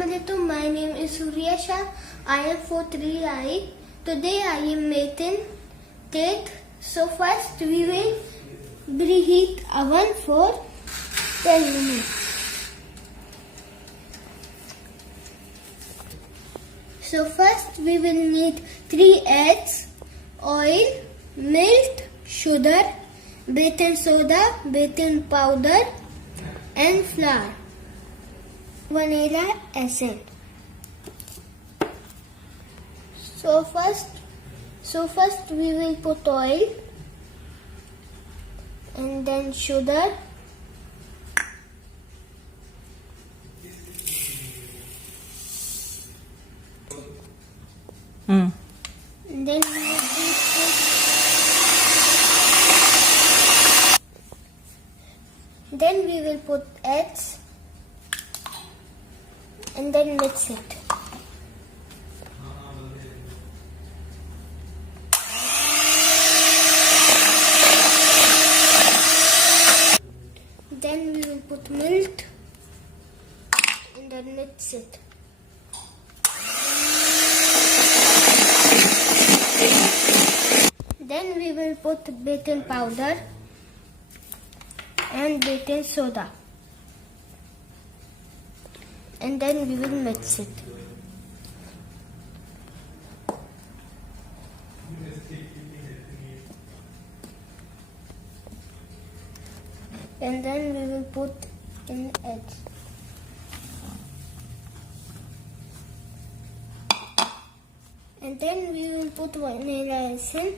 Assalamualaikum. My name is Huria Shah. I am 4-3I. Today I am making cake. So first we will preheat oven for 10 minutes. So first we will need 3 eggs, oil, milk, sugar, baking soda, baking powder and flour, vanilla essence. So first we will put oil and then sugar and then we will put eggs and then mix it. Then we will put milk and then mix it. Then we will put baking powder and baking soda and then we will mix it. And then we will put in eggs. And then we will put vanilla essence.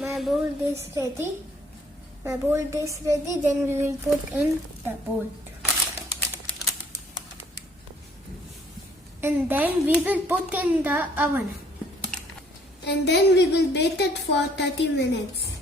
My bowl is ready. Then we will put in the bowl. And then we will put in the oven. And then we will bake it for 30 minutes.